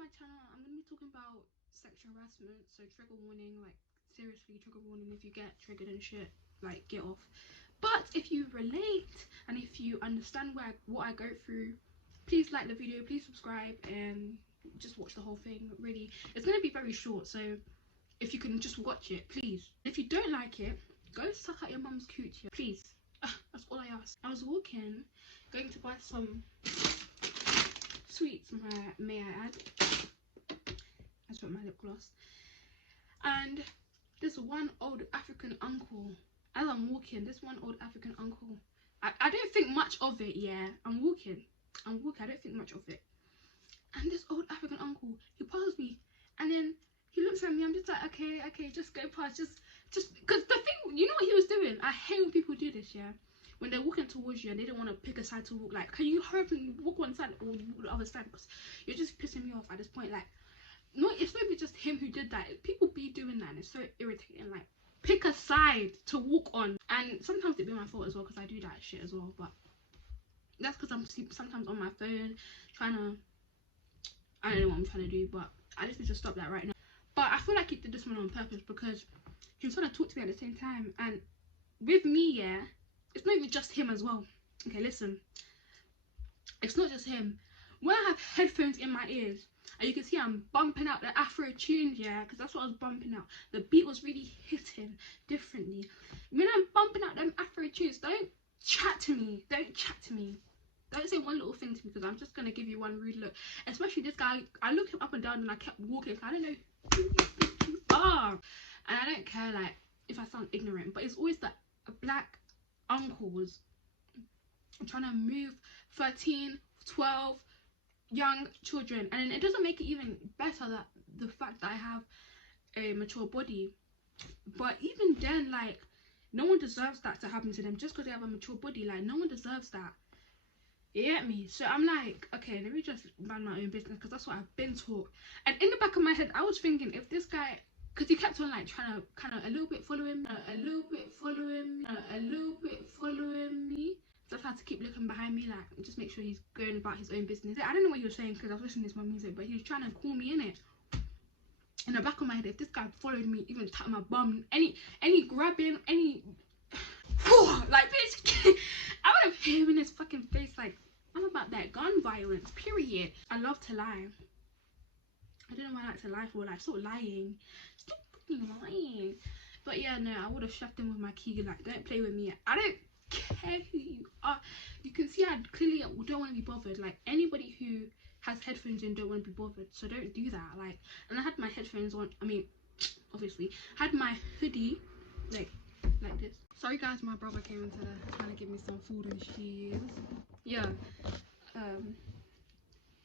my channel, I'm gonna be talking about sexual harassment, so trigger warning, like seriously, trigger warning. If you get triggered and shit, like get off. But if you relate and if you understand what I go through, please like the video, please subscribe, and just watch the whole thing. Really, it's gonna be very short, so if you can just watch it, please. If you don't like it, go suck out your mum's coochie, please. That's all I ask. I was walking, going to buy some sweets, may I add. I just put my lip gloss. And this one old African uncle, as I'm walking, this one old African uncle, I don't think much of it, yeah. I'm walking, I don't think much of it. And this old African uncle, he passes me, and then he looks at me. I'm just like, okay, just go past, just because the thing, you know what he was doing? I hate when people do this, yeah. When they're walking towards you and they don't want to pick a side to walk, like, can you hurry up and walk one side or walk the other side? Because you're just pissing me off at this point. Like, no, it's maybe just him who did that. People be doing that and it's so irritating. Like, pick a side to walk on. And sometimes it be my fault as well, because I do that shit as well. But that's because I'm sometimes on my phone trying to, I don't know what I'm trying to do, but I just need to stop that right now. But I feel like he did this one on purpose, because he was trying to talk to me at the same time. And with me, yeah, it's not even just him as well. Okay, listen, it's not just him. When I have headphones in my ears and you can see I'm bumping out the Afro tunes, yeah, because that's what I was bumping out. The beat was really hitting differently. When I'm bumping out them Afro tunes, don't chat to me. Don't say one little thing to me, because I'm just gonna give you one rude look. Especially this guy, I looked him up and down and I kept walking. I don't know who you are, and I don't care like if I sound ignorant, but it's always that black uncles trying to move 13, 12 young children, and it doesn't make it even better that the fact that I have a mature body. But even then, like, no one deserves that to happen to them just because they have a mature body. Like, no one deserves that. You get me? So I'm like, okay, let me just mind my own business, because that's what I've been taught. And in the back of my head, I was thinking, if this guy, because he kept on like trying to kind of a little bit following me. So I had to keep looking behind me, like, just make sure he's going about his own business. I don't know what he was saying, because I was listening to my music, but he was trying to call me in it. In the back of my head, if this guy followed me, even tap my bum, any grabbing, any like, bitch, I would have hit him in his fucking face. Like, I'm about that gun violence, period. I love to lie. I don't know why I like to lie for. Like, stop lying. Stop fucking lying. But yeah, no, I would have shoved him with my key. Like, don't play with me. I don't care who you are. You can see I clearly don't want to be bothered. Like, anybody who has headphones in don't want to be bothered, so don't do that. Like, and I had my headphones on, I mean, obviously had my hoodie like this. Sorry guys, my brother came into trying to give me some food and cheese. Yeah,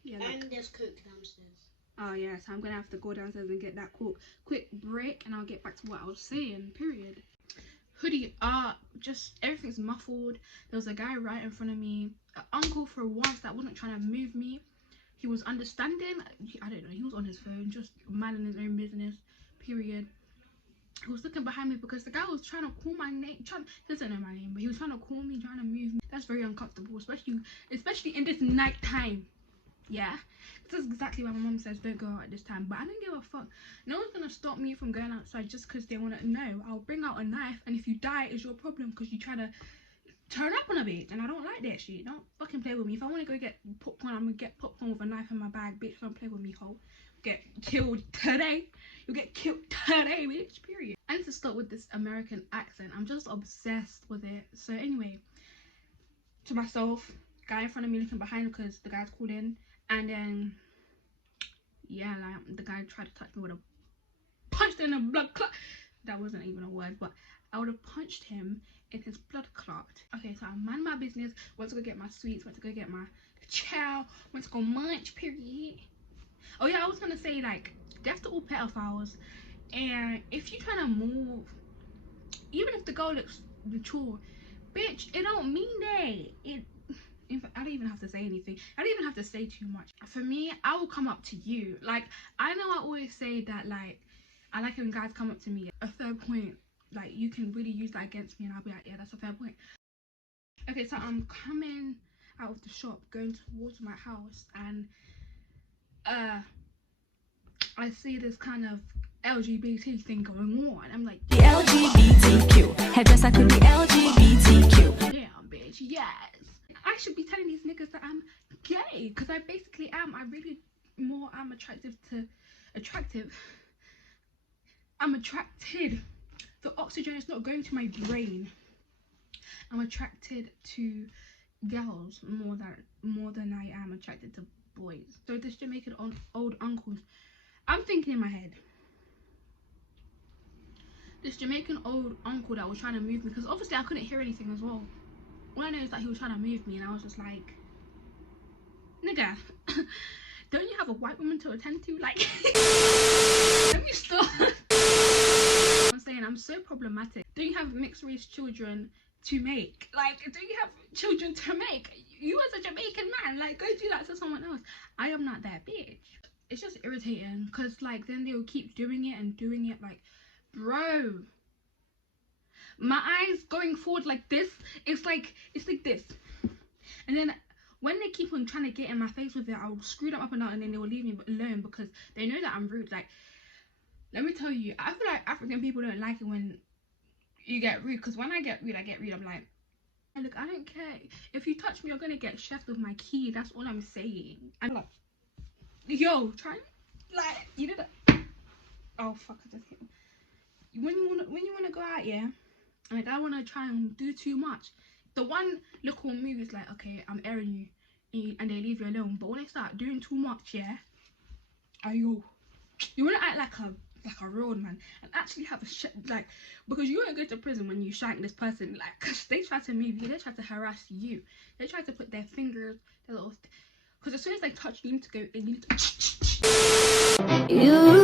yeah, like, and there's coke downstairs. Oh yeah, so I'm gonna have to go downstairs and get that quick break, and I'll get back to what I was saying, period. Hoodie, just everything's muffled. There was a guy right in front of me, an uncle for once that wasn't trying to move me. He was understanding. I don't know, he was on his phone, just minding his own business, period. He was looking behind me because the guy was trying to call my name. He doesn't know my name, but he was trying to call me, trying to move me. That's very uncomfortable, especially in this night time. Yeah, this is exactly why my mom says don't go out at this time. But I don't give a fuck. No one's gonna stop me from going outside just because they want to know. I'll bring out a knife, and if you die, it's your problem, because you try to turn up on a bitch, and I don't like that shit. Don't fucking play with me. If I want to go get popcorn, I'm gonna get popcorn with a knife in my bag, bitch. Don't play with me, hoe. Get killed today. You'll get killed today, bitch, period. I need to stop with this American accent. I'm just obsessed with it. So anyway, to myself, guy in front of me looking behind because the guy's called in, and then yeah, like, the guy tried to touch me with a punch in a blood clot. That wasn't even a word, but I would have punched him in his blood clot. Okay, so I mind my business, went to go get my sweets, went to go get my chow, went to go munch, period. Oh yeah, I was gonna say, like, death to all pedophiles. And if you're trying to move, even if the girl looks mature, bitch, it don't mean that. I don't even have to say anything. I don't even have to say too much. For me, I will come up to you. Like, I know I always say that, like, I like when guys come up to me. A fair point. Like, you can really use that against me, and I'll be like, yeah, that's a fair point. Okay, so I'm coming out of the shop, going towards my house, and I see this kind of LGBT thing going on. I'm like, The LGBTQ. Hairdresser could be LGBTQ. damn, bitch, yes. I should be telling these niggas that I'm gay, because I basically am. I really more am attracted. I'm attracted. The oxygen is not going to my brain. I'm attracted to girls more than I am attracted to boys. So this Jamaican old uncle, I'm thinking in my head, this Jamaican old uncle that was trying to move me, because obviously I couldn't hear anything as well. All I know is that he was trying to move me, and I was just like, nigga, don't you have a white woman to attend to? Like, let me stop. I'm saying I'm so problematic. Don't you have mixed race children to make? Like, do you have children to make? You as a Jamaican man, like, go do that to someone else. I am not that bitch. It's just irritating, because like then they'll keep doing it, like, bro, my eyes going forward like this, it's like this, and then when they keep on trying to get in my face with it, I'll screw them up and down, and then they will leave me alone because they know that I'm rude. Like, let me tell you, I feel like African people don't like it when you get rude, because when I get rude, I'm like, look, I don't care. If you touch me, you're gonna get chefed with my key. That's all I'm saying. I'm like, yo, try, like, you did that. Oh fuck, I just hit me. When you wanna go out, yeah, and like I wanna try and do too much, the one little move is like, okay, I'm airing you, and they leave you alone. But when they start doing too much, yeah, you wanna act like a real man and actually have a like, because you won't go to prison when you shank this person. Like, cause they try to move you, they try to harass you, they try to put their fingers, their little, because as soon as they touch you, you need to go, you need to. You